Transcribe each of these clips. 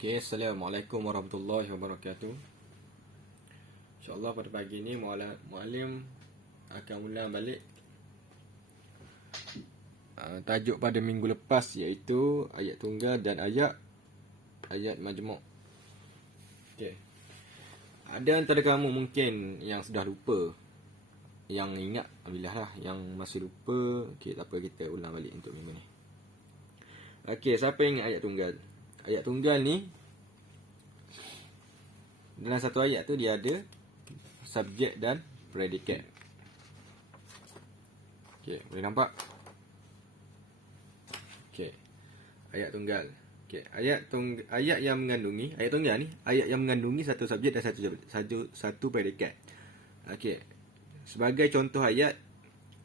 Okay, Assalamualaikum warahmatullahi wabarakatuh. InsyaAllah pada pagi ni Muallim akan ulang balik tajuk pada minggu lepas, iaitu ayat tunggal dan ayat majmuk. Okay. Ada antara kamu mungkin yang sudah lupa, yang ingat alhamdulillah lah, yang masih lupa, okay, tak apa, kita ulang balik untuk minggu ni. Okay, siapa yang ingat ayat tunggal? Ayat tunggal ni, dalam satu ayat tu dia ada subjek dan predikat. Okey, boleh nampak? Okey. Ayat tunggal. Okey, ayat yang mengandungi, ayat tunggal ni ayat yang mengandungi satu subjek dan satu predikat. Okey. Sebagai contoh ayat,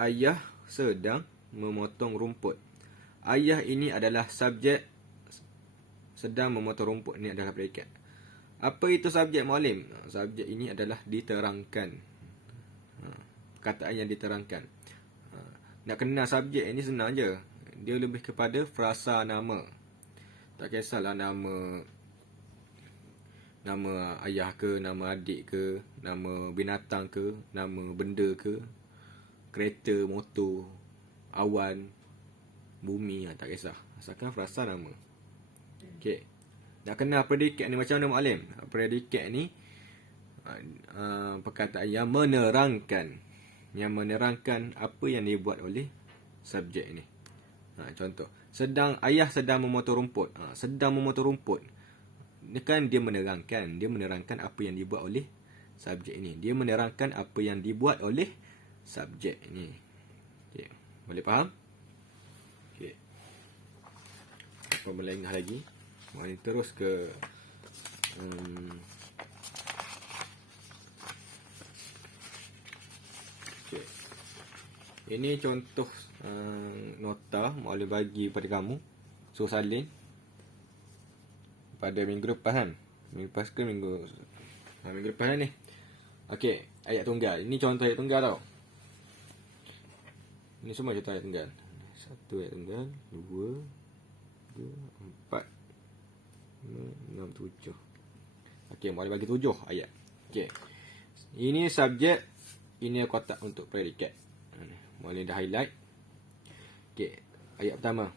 ayah sedang memotong rumput. Ayah ini adalah subjek, sedang memotong rumput ini adalah predikat. Apa itu subjek, Muallim? Subjek ini adalah diterangkan. Perkataan yang diterangkan. Nak kenal subjek ini senang je. Dia lebih kepada frasa nama. Tak kisahlah nama ayah ke, nama adik ke, nama binatang ke, nama benda ke, kereta, motor, awan, bumi, tak kisah. Asalkan frasa nama. Okey. Nak kenal predikat ni macam mana, Muallim? Predikat ni perkataan yang menerangkan. Yang menerangkan apa yang dibuat oleh subjek ni. Contoh, ayah sedang memotong rumput. Sedang memotong rumput. Ni kan dia menerangkan. Dia menerangkan apa yang dibuat oleh subjek ni. Dia menerangkan apa yang dibuat oleh subjek ni. Okay. Boleh faham? Okay. Apa melengah lagi? Mari terus ke okay. Ini contoh nota Muallim bagi pada kamu, suruh salin pada minggu lepas kan. Minggu lepas ke minggu lepas ni. Okey, ayat tunggal. Ini contoh ayat tunggal tau. Ini semua contoh ayat tunggal. Satu ayat tunggal, dua, empat, 6, 7. Okey, Muallim bagi 7 ayat. Okey. Ini subjek, ini kotak untuk predikat. Muallim dah highlight. Okey, ayat pertama.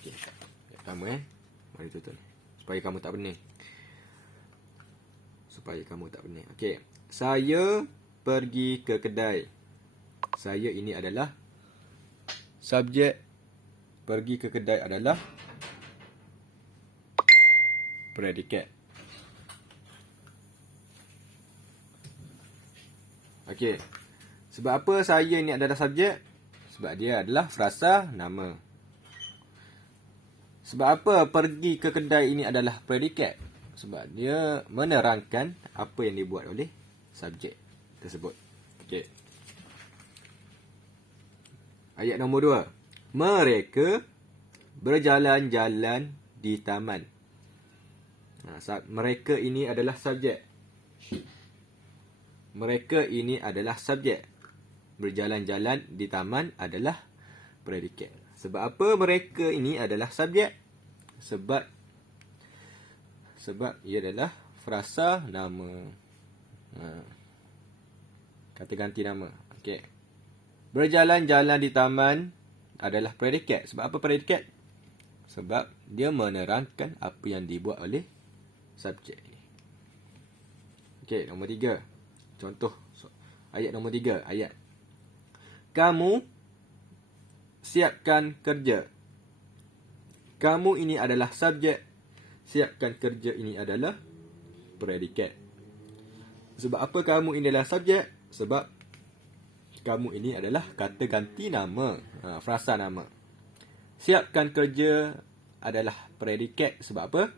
Okey. Ayat pertama mari tutup. Supaya kamu tak pening. Okey. Saya pergi ke kedai. Saya ini adalah subjek, pergi ke kedai adalah predikat. Okey. Sebab apa saya ni adalah subjek? Sebab dia adalah frasa nama. Sebab apa pergi ke kedai ini adalah predikat? Sebab dia menerangkan apa yang dibuat oleh subjek tersebut. Okey. Ayat nombor 2. Mereka berjalan-jalan di taman. Mereka ini adalah subjek. Mereka ini adalah subjek. Berjalan-jalan di taman adalah predikat. Sebab apa mereka ini adalah subjek? Sebab ia adalah frasa nama. Kata ganti nama. Okey. Berjalan-jalan di taman adalah predikat. Sebab apa predikat? Sebab dia menerangkan apa yang dibuat oleh subjek ini. Okey, nombor 3. Contoh ayat nombor 3, ayat. Kamu siapkan kerja. Kamu ini adalah subjek. Siapkan kerja ini adalah predikat. Sebab apa kamu ini adalah subjek? Sebab kamu ini adalah kata ganti nama, frasa nama. Siapkan kerja adalah predikat. Sebab apa?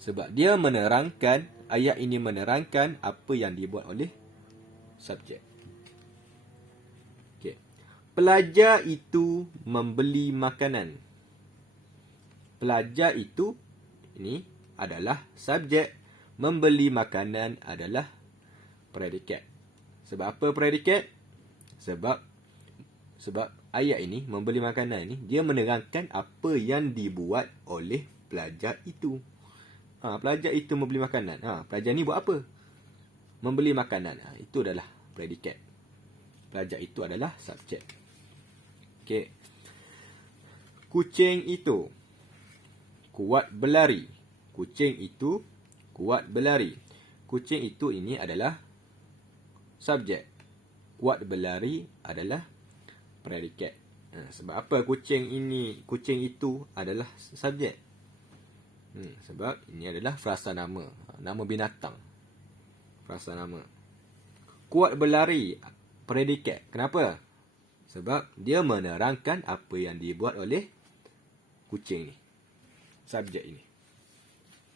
Sebab dia menerangkan, ayat ini menerangkan apa yang dibuat oleh subjek. Okay. Pelajar itu membeli makanan. Pelajar itu, ini adalah subjek. Membeli makanan adalah predikat. Sebab apa predikat? Sebab Sebab ayat ini, membeli makanan ini, dia menerangkan apa yang dibuat oleh pelajar itu. Pelajar itu membeli makanan. Pelajar ni buat apa? Membeli makanan. Itu adalah predikat. Pelajar itu adalah subjek. Okey. Kucing itu kuat berlari. Kucing itu kuat berlari. Kucing itu ini adalah subjek. Kuat berlari adalah predikat. Sebab apa kucing itu adalah subjek? Sebab ini adalah frasa nama. Nama binatang. Frasa nama. Kuat berlari, predikat. Kenapa? Sebab dia menerangkan apa yang dibuat oleh kucing ni. Subjek ini.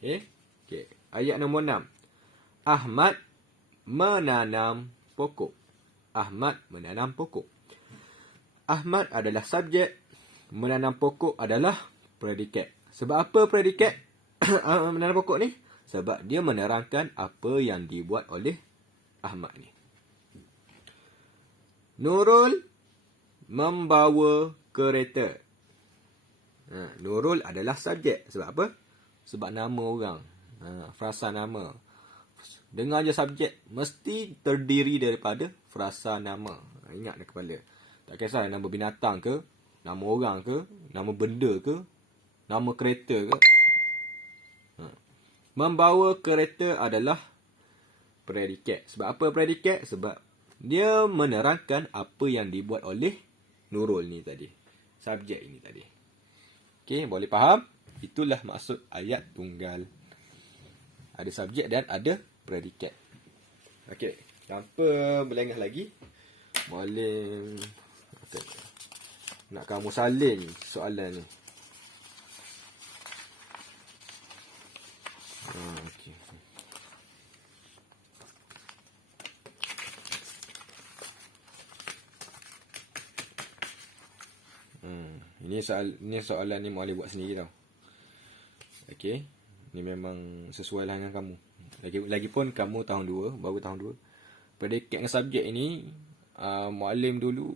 Okey. Ayat nombor 6. Ahmad menanam pokok. Ahmad menanam pokok. Ahmad adalah subjek. Menanam pokok adalah predikat. Sebab apa predikat menanam pokok ni? Sebab dia menerangkan apa yang dibuat oleh Ahmad ni. Nurul membawa kereta. Nurul adalah subjek. Sebab apa? Sebab nama orang. Frasa nama. Dengar je subjek, mesti terdiri daripada frasa nama. Ingat di kepala. Tak kisah nama binatang ke, nama orang ke, nama benda ke, nama kereta ke. Membawa kereta adalah predikat. Sebab apa predikat? Sebab dia menerangkan apa yang dibuat oleh Nurul ni tadi. Subjek ini tadi. Okey, boleh faham? Itulah maksud ayat tunggal. Ada subjek dan ada predikat. Okey, tanpa berlengah lagi, boleh nak kamu salin soalan ni. Okey. Ini soalan ni Muallim buat sendiri tau. Okey. Ni memang sesuai lah dengan kamu. Lagipun kamu baru tahun 2. Predikat dengan subjek ini Muallim dulu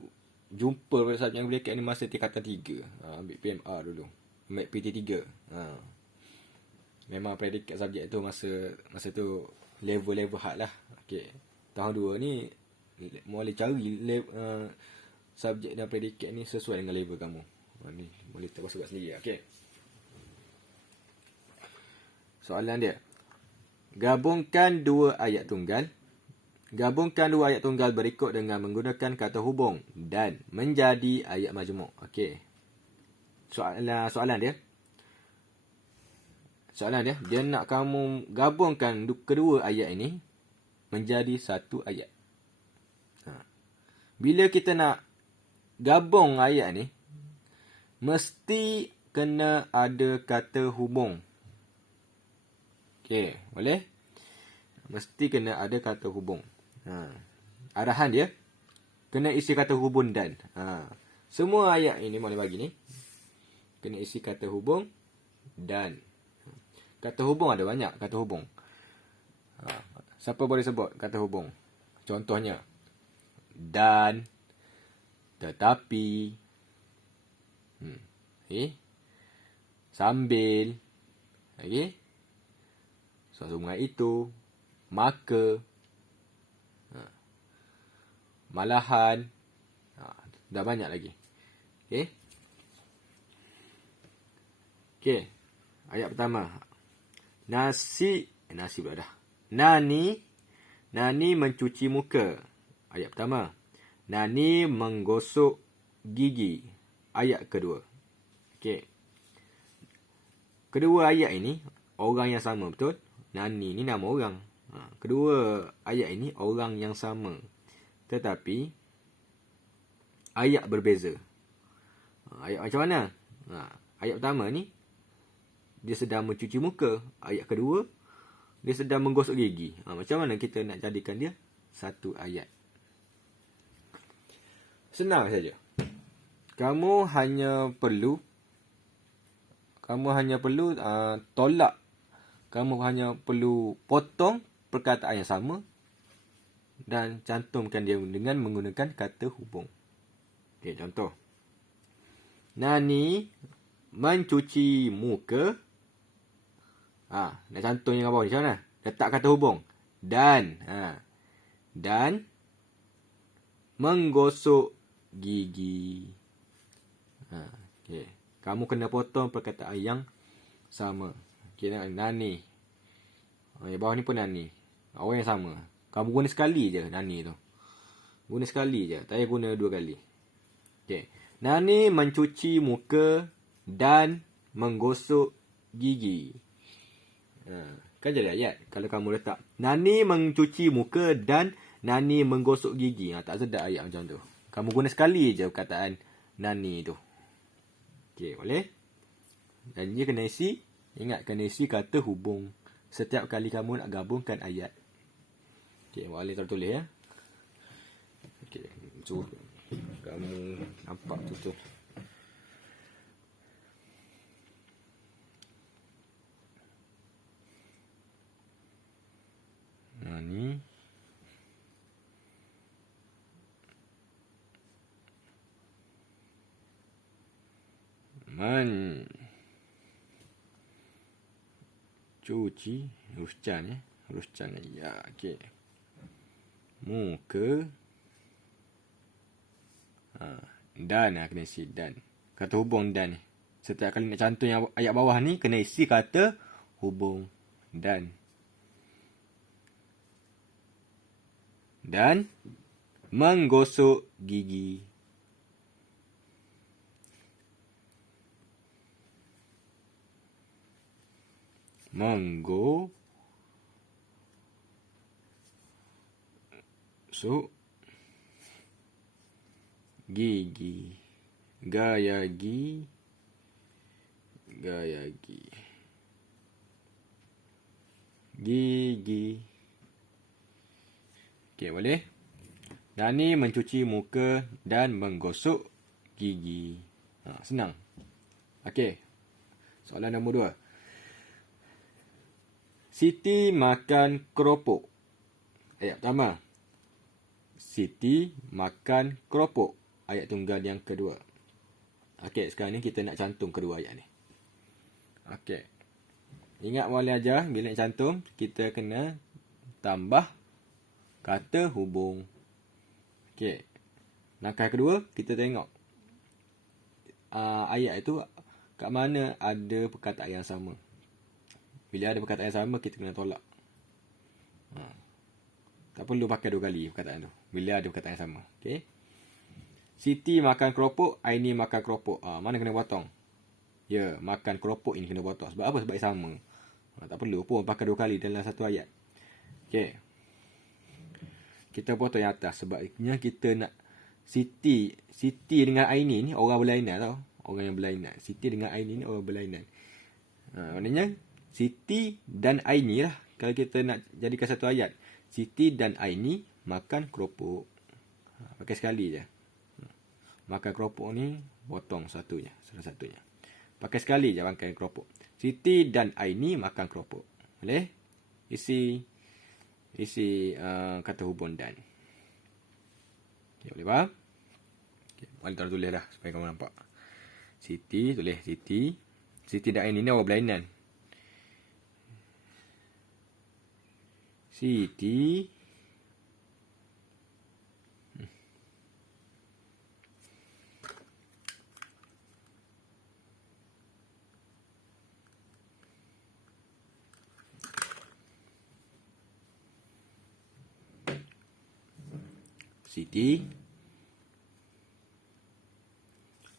jumpa pada subjek dengan predikat ni masa tingkatan 3. Ambil PMR dulu. Ambil PT3. Memang predikat subjek tu masa tu level hard lah. Okey. Tahun 2 ni Muallim cari subjek dan predikat ni sesuai dengan level kamu. Ni boleh buat sendiri. Okey. Soalan dia. Gabungkan dua ayat tunggal. Gabungkan dua ayat tunggal berikut dengan menggunakan kata hubung dan menjadi ayat majmuk. Okey. Soalan dia. Dia nak kamu gabungkan kedua ayat ini menjadi satu ayat. Bila kita nak gabung ayat ni, mesti kena ada kata hubung. Okey, boleh? Mesti kena ada kata hubung. Arahan dia, kena isi kata hubung dan. Semua ayat ini boleh bagi ni, kena isi kata hubung dan. Kata hubung ada banyak kata hubung. Siapa boleh sebut kata hubung? Contohnya, dan, tetapi, sambil, sesungguhnya itu, maka, malahan, dah banyak lagi. Okey. Ayat pertama. Nani mencuci muka. Ayat pertama. Nani menggosok gigi. Ayat kedua. Okey. Kedua ayat ini orang yang sama, betul? Nani ni nama orang. Kedua ayat ini orang yang sama. Tetapi ayat berbeza. Ayat macam mana? Ayat pertama ni dia sedang mencuci muka. Ayat kedua dia sedang menggosok gigi. Macam mana kita nak jadikan dia satu ayat? Senang saja. Kamu hanya perlu tolak. Kamu hanya perlu potong perkataan yang sama dan cantumkan dia dengan menggunakan kata hubung. Okey, contoh. Nani mencuci muka. Nak cantum yang bawah ni macam mana? Letak kata hubung. Dan. Dan menggosok gigi. Okey. Kamu kena potong perkataan yang sama. Okey, nani. Yang bawah ni pun nani. Orang yang sama. Kamu guna sekali je nani tu. Guna sekali je. Tak payah guna 2 kali. Okey. Nani mencuci muka dan menggosok gigi. Kan jadi ayat. Kalau kamu letak Nani mencuci muka dan Nani menggosok gigi. Tak sedap ayat macam tu. Kamu guna sekali je perkataan Nani tu. Okey, boleh? Dan dia kena isi. Ingat, kena isi kata hubung. Setiap kali kamu nak gabungkan ayat. Okey, boleh tertulis ya. Okey, so kamu nampak tu. Ni mencuci huruf can ya. Huruf can ya. Okey. Muka. Dan kena isi dan. Kata hubung dan ni. Setiap kali nak cantum yang ayat bawah ni kena isi kata hubung dan. Dan menggosok gigi. Menggosok gigi. Gaya gigi. Okey, boleh? Nani mencuci muka dan menggosok gigi. Senang. Okey. Soalan nombor 2. Siti makan keropok. Ayat pertama. Siti makan keropok. Ayat tunggal yang kedua. Okey, sekarang ni kita nak cantum kedua ayat ni. Okey. Ingat mula ajar, bila nak cantum, kita kena tambah kata hubung. Okey. Langkah kedua, kita tengok ayat itu kat mana ada perkataan yang sama. Bila ada perkataan yang sama, kita kena tolak. Tak perlu pakai 2 kali perkataan tu. Bila ada perkataan yang sama. Okey. Siti makan keropok, Aini makan keropok. Mana kena potong? Ya, makan keropok ini kena potong. Sebab apa? Sebab dia sama. Tak perlu pun pakai 2 kali dalam satu ayat. Okey. Kita potong yang atas. Sebabnya kita nak Siti dengan Aini ni orang berlainan tau. Orang yang berlainan. Siti dengan Aini ni orang berlainan. Maknanya Siti dan Aini lah. Kalau kita nak jadikan satu ayat. Siti dan Aini makan keropok. Pakai sekali je. Makan keropok ni potong satunya. Salah satunya. Pakai sekali je makan keropok. Siti dan Aini makan keropok. Boleh? Isi kata hubung dan. Okay, boleh faham? Okay, boleh tulis dah supaya kamu nampak. Siti, tulis Siti. Siti dan Aini ni orang berlainan. Siti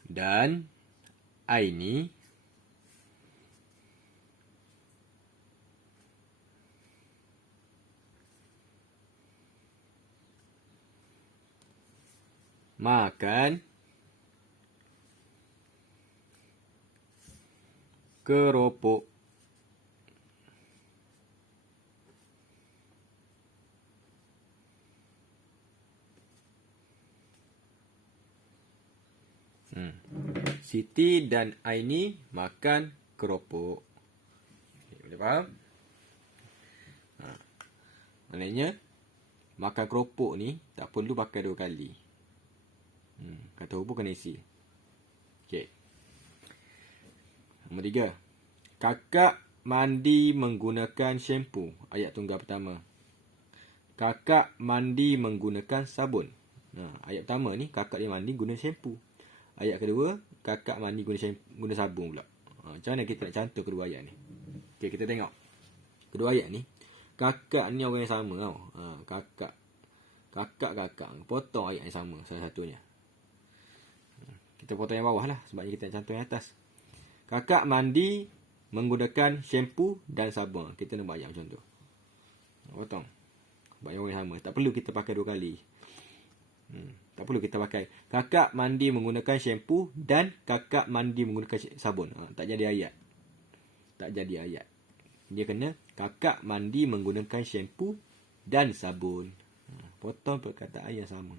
dan Aini makan keropok. Siti dan Aini makan keropok. Okay, boleh faham? Maknanya makan keropok ni tak perlu pakai 2 kali. Kata hubung kena isi. Okey. Nombor 3. Kakak mandi menggunakan shampoo. Ayat tunggal pertama. Kakak mandi menggunakan sabun. Ayat pertama ni kakak dia mandi guna shampoo. Ayat kedua, kakak mandi guna sabun pula. Macam mana kita nak cantum kedua ayat ni? Okey, kita tengok. Kedua ayat ni, kakak ni orang yang sama tau. Kakak. Potong ayat yang sama salah satunya. Kita potong yang bawah lah sebabnya kita nak cantum yang atas. Kakak mandi menggunakan shampoo dan sabun. Kita nak buat ayat macam tu. Potong. Sebab yang orang yang sama. Tak perlu kita pakai 2 kali. Tak perlu kita pakai. Kakak mandi menggunakan shampoo dan kakak mandi menggunakan sabun. Tak jadi ayat. Dia kena kakak mandi menggunakan shampoo dan sabun. Potong perkataan yang sama.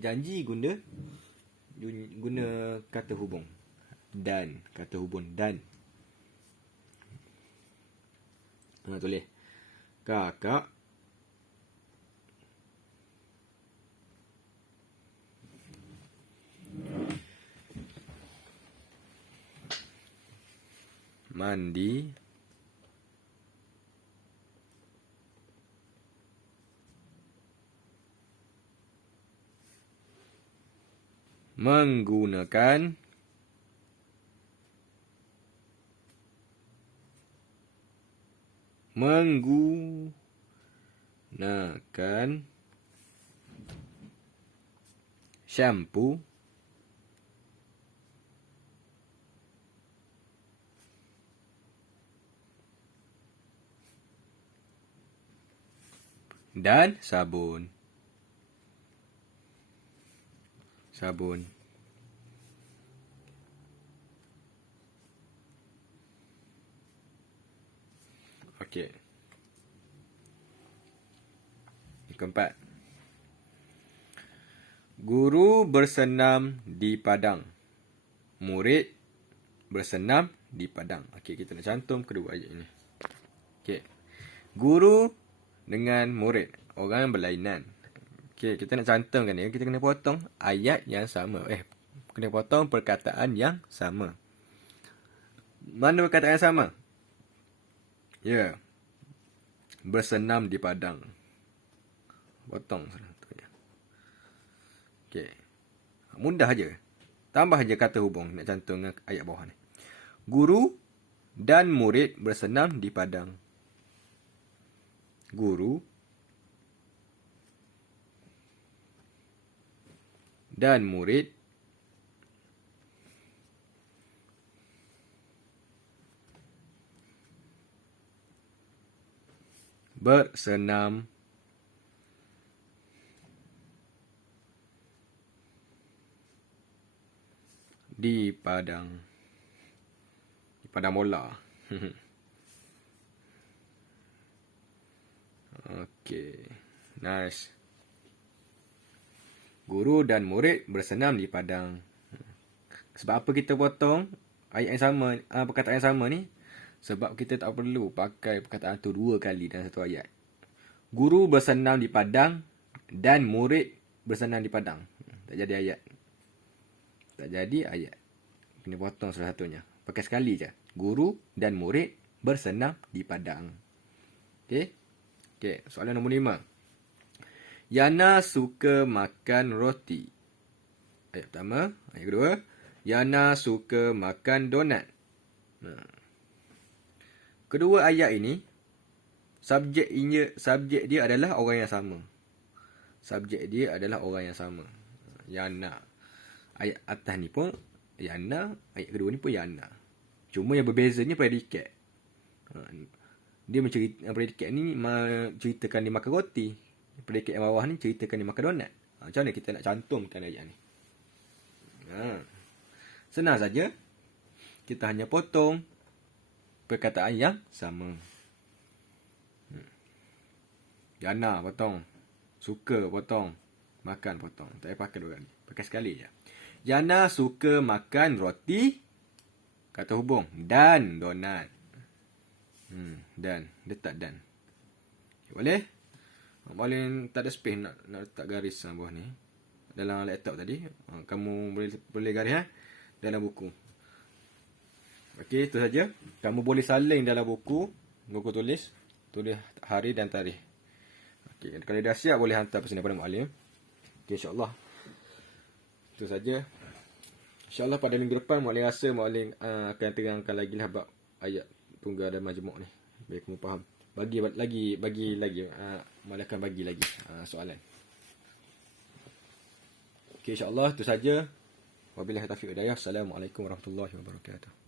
Janji guna kata hubung. Kata hubung dan. Tulis. Kakak mandi menggunakan shampoo dan sabun. Okey. Yang keempat. Guru bersenam di padang. Murid bersenam di padang. Okey, kita nak cantum kedua ayat ini. Okey. Guru dengan murid, orang yang berlainan. Okey, kita nak cantumkan ni, kita kena potong ayat yang sama. Kena potong perkataan yang sama. Mana perkataan yang sama? Ya. Bersenam di padang. Potong satunya. Okey. Mudah aja. Tambah aja kata hubung nak cantum dengan ayat bawah ni. Guru dan murid bersenam di padang. Guru dan murid bersenam di padang. Di padang bola. Okey. Nice. Guru dan murid bersenam di padang. Sebab apa kita potong ayat yang sama, perkataan yang sama ni? Sebab kita tak perlu pakai perkataan tu 2 kali dalam satu ayat. Guru bersenam di padang dan murid bersenam di padang. Tak jadi ayat. Kena potong salah satunya. Pakai sekali je. Guru dan murid bersenam di padang. Okey. Soalan nombor 5. Yana suka makan roti. Ayat pertama. Ayat kedua. Yana suka makan donat. Kedua ayat ini, subjek dia adalah orang yang sama. Yana. Ayat atas ni pun yana, ayat kedua ni pun yana. Cuma yang berbezanya predikat. Dia predikat ni menceritakan dia makan roti. Predikat yang bawah ni ceritakan dia makan donat. Macam mana kita nak cantumkan ayat ni? Senang saja. Kita hanya potong perkataan yang sama. Yana potong. Suka potong. Makan potong. Tak payah pakai 2 kali. Pakai sekali je. Yana suka makan roti. Kata hubung. Dan donat. Dan. Letak dan. Boleh? Boleh tak ada space nak letak garis bawah ni. dalam laptop tadi. Kamu boleh garis dalam buku. Okey, itu saja. Kamu boleh salin dalam buku tulis hari dan tarikh. Okey, kalau dah siap boleh hantar pesanan pada muallim. Okey, insya-Allah. Itu saja. InsyaAllah pada minggu depan muallim rasa muallim akan terangkan lagi lah bab ayat tunggal dan majmuk ni. Biar kamu faham. Bagi lagi muallim akan bagi lagi soalan. Okey, insya-Allah itu saja. Wabillahi taufiq wal hidayah. Assalamualaikum warahmatullahi wabarakatuh.